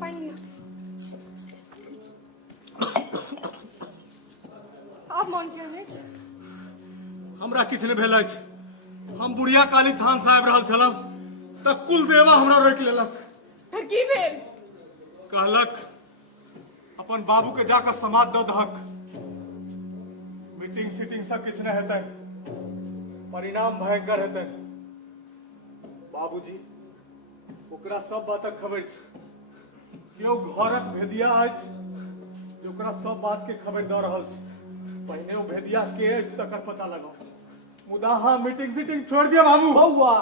पानी आप मन के हमरा किछ नहीं भेल अछि। हम बुढ़िया काली थान से आबि रहल छलहुँ तऽ कुलदेवा हमरा रोकि लेलक। फिर की भेल? कहलक अपन बाबू के जाकर समाद दऽ दहक। मीटिंग सीटिंग से किछ नहीं हेतै, परिणाम भयंकर हेतै। बाबूजी ओकरा सब बातक खबर छै। केओ घरक भेदिया अछि जे ओकरा सब बात के खबर दऽ रहल छै। पहिने ओ भेदिया के अछि तकर पता लगाओ। मुदा हाँ मीटिंग सीटिंग छोड़ दिया बाबू। बउआ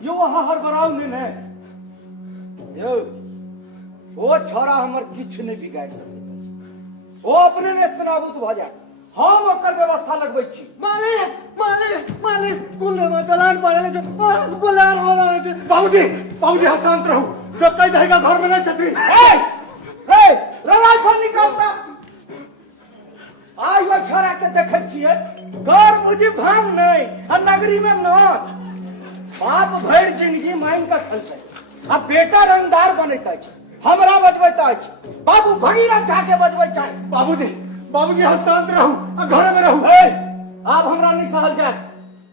यो अहाँ हड़बड़ाउ नहीं ने यो ओ छोरा हमर किछ नहीं बिगाड़ सकैत। ओ अपने नेस्तनाबूत भ जायत। हम ओकर व्यवस्था लगबै छी। मालिक मालिक मालिक कुलदेवा दलान पड़े छै, बुलान हो रहा है। बाबूजी बाबूजी शांत रहू। जो कह देगा घर में नहीं छथि। ए राइफल निकालता आई वो छोरा के देखे छिए घर मुझे भान नहीं आ नगरी में न बाप भर जिंदगी माइन का खेलते आ बेटा रंगदार बनैत अछि, हमरा बजबैत अछि। बाबू भगीरथ झा के बजबै छै। बाबूजी बाबूजी शांत रहू, घर में रहू। आब हमरा नहीं सहल जाय।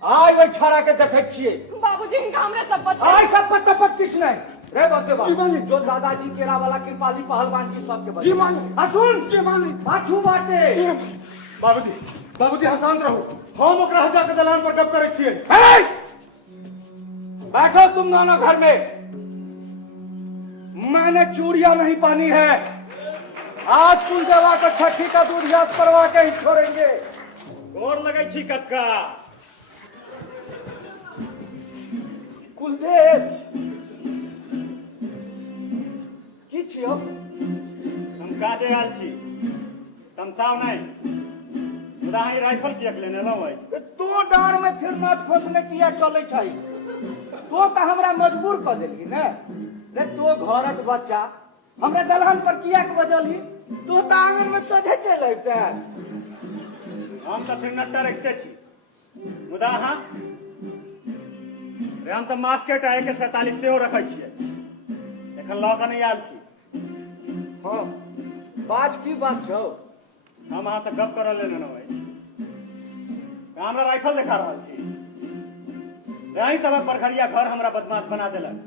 आई वो छोरा के देखे छिए बाबूजी इनका हमरे सब पछ आई सब पत किछ नहीं रे बसदेवा जो दादाजी केरा वाला कृपाली पहलवान की सबके बजे। जी मालिक। आ सुन जी मालिक पाछू बाटे। बाबूजी बाबूजी शांत रहू। हम ओकरा जाके दलान पर गप करै छियै। बैठो तुम दोनों घर में। मैंने चूड़ियां नहीं पानी है। आज कुलदेवा का छठी का दूध याद करवा के ही छोड़ेंगे। गोर लगे छी कक्का। कुलदेव की छियो? हम काजे आयल छी, तमसाव नहीं। मुदा ही राइफल किया लेने लो भाई। तो डार में फिर नट खोसने किया चले छै। तो हमरा मजबूर कर देली ने रे। तो घरक बच्चा हमरा दलहन पर किया के बजली? तो आंगन में सोझे चल अइते। हम तो फिर नट्टा रखते छी। मुदा हाँ रे हम तो मास्केट आए के 47 से रखे छिए। एखन लऽ के नहीं आयल छी। हाँ बाज की बात छौ? हम अहाँ से गप कर लेने न भाई। हमरा राइफल दिखा रहा छी। यही सब परखरिया घर हमरा बदमाश बना देलक।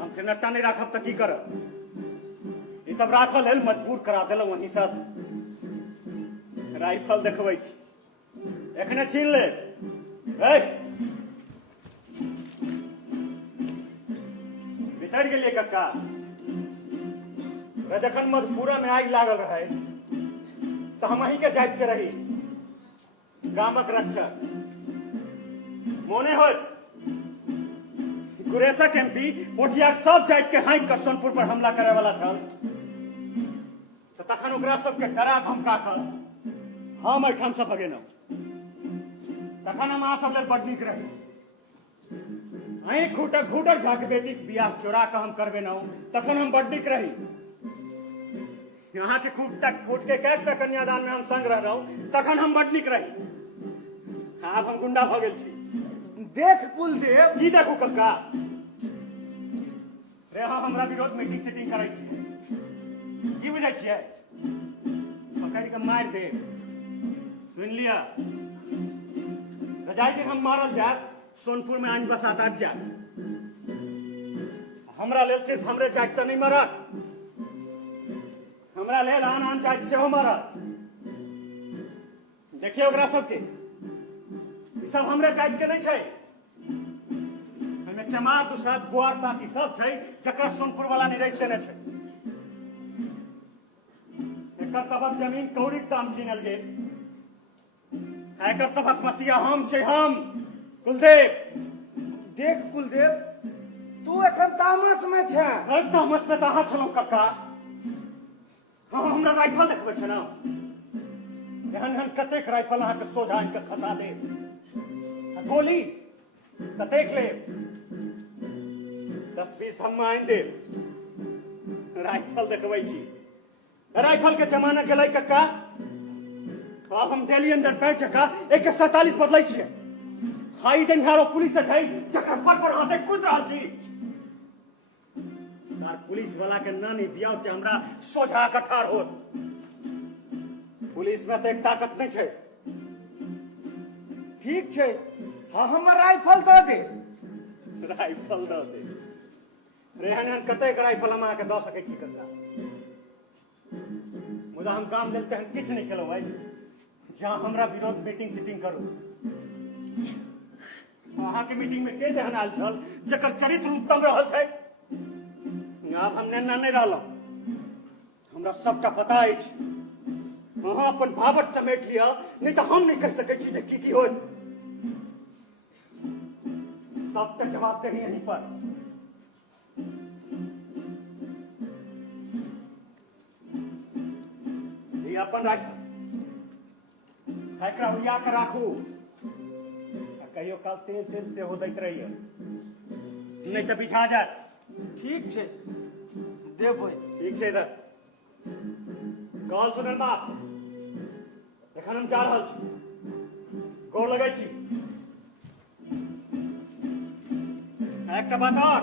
हम फिर नट्टा नहीं राखब तो की करब? ई सब राखल है मजबूर करा देलक। वही सब राइफल देखबै छी, एखने छीन ले। बिसर गेलिए कक्का। जखन मधुपुरा में आग लागल रहे तो हम अही के जाइत के रही गामक रक्षक। मोने हो गुरेसक एमपी पोठिया सब जाइत के हाइक के सोनपुर पर हमला करे वाला छल। तो तखन ओकरा सबके डरा धमका कर हम एठाम से भगेनौ। तखन हम अहाँ सब लेल बड़ नीक रही। अही घूटर झा के बेटी बियाह चोरा के हम करबेनौ तखन हम बड़ नीक रही। यहाँ के फूट के कैक कन्यादान में हम संग रह रहा हूँ तखन हम बड़ नीक रही। आब हम गुंडा भ गेल छी। देख कुलदेव की देखू कक्का रे हमरा विरोध मीटिंग सीटिंग करे छिए। की बुझै छिए? पकड़ के मार दे। सुन लिया रजाई दिन हम मारल जाए सोनपुर में आन बसात आ जा। हमरा लेल सिर्फ हमरे चाट तो नहीं मरत, हमरा लेल आन चाट से हो मरत। देखिए ओकरा सबके सब हमरे चाट के नहीं छै। हमें चमार दुसाद गुआर ताकी सब छै जकरा सोनपुर वाला नहीं रहिते ने छै। एकर तबक जमीन कौड़ी दाम कीनल गेल। एकर तबक मसिया हम छै हम कुलदेव। देख कुलदेव तू एखन तामस में छै। तामस में कहाँ छलौ कक्का? हमरा राइफल देखबै छै ना। एहन कतेक राइफल अहाँ के सोझा के खसा दे। गोली कतेक ले 10-20 धम्मा आइन दे। राइफल देखबै छी। राइफल के जमाना गेलै कक्का। अब हम डेली अंदर पैर चका AK-47 बदलै छियै। हाई दिन हारो पुलिस छै जकरा पर हाथे कूद रहल छी। तार पुलिस वाला के ना नहीं दिया कि हमरा सोझा कठार हो। पुलिस में तो एक ताकत नहीं छे। ठीक छे, हाँ हमर राइफल दऽ दे। राइफल दऽ दे। रेहन एहन कतेक राइफल हम अहाँके दऽ सकै छी ककरा। मुदा हम काम लेल तेहन किछु नहि केलहुँ भाई। जहाँ हमरा विरोध मीटिंग सीटिंग करू। अहाँके मीटिंग में के तेहन आयल छल जकर चरित्र उत्तम रहल छै। आब हम नेना नहीं रहलहुँ। हमरा सबटा पता अछि। अहाँ अपन भावट समेट लिअ, नहीं तो हम नहीं कर सकै छी जे की होय। सबटा जवाब देही यहीं पर। ये अपन राखू, एकरा उड़िया के राखू। कहियो काल तेल तेल से हो दैत रहिए, नहीं तो बिछा जात। ठीक छे, देबै। ठीक छै इधर कॉल सुनल बाप। एखन हम जा रहल छी, गोर लगै छी। एकटा बात और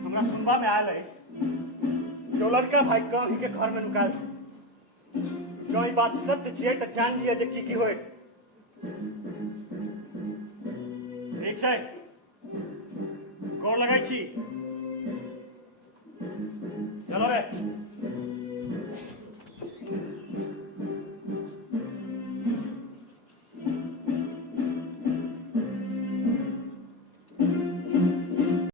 हमरा सुनबा में आयल अछि, जो लड़का भाई कहीं के घर में नुकायल छै। जो ई बात सत्य छियै तऽ जान लिअ जे की होय। ठीक छै, गोर लगै छी। चलो रे।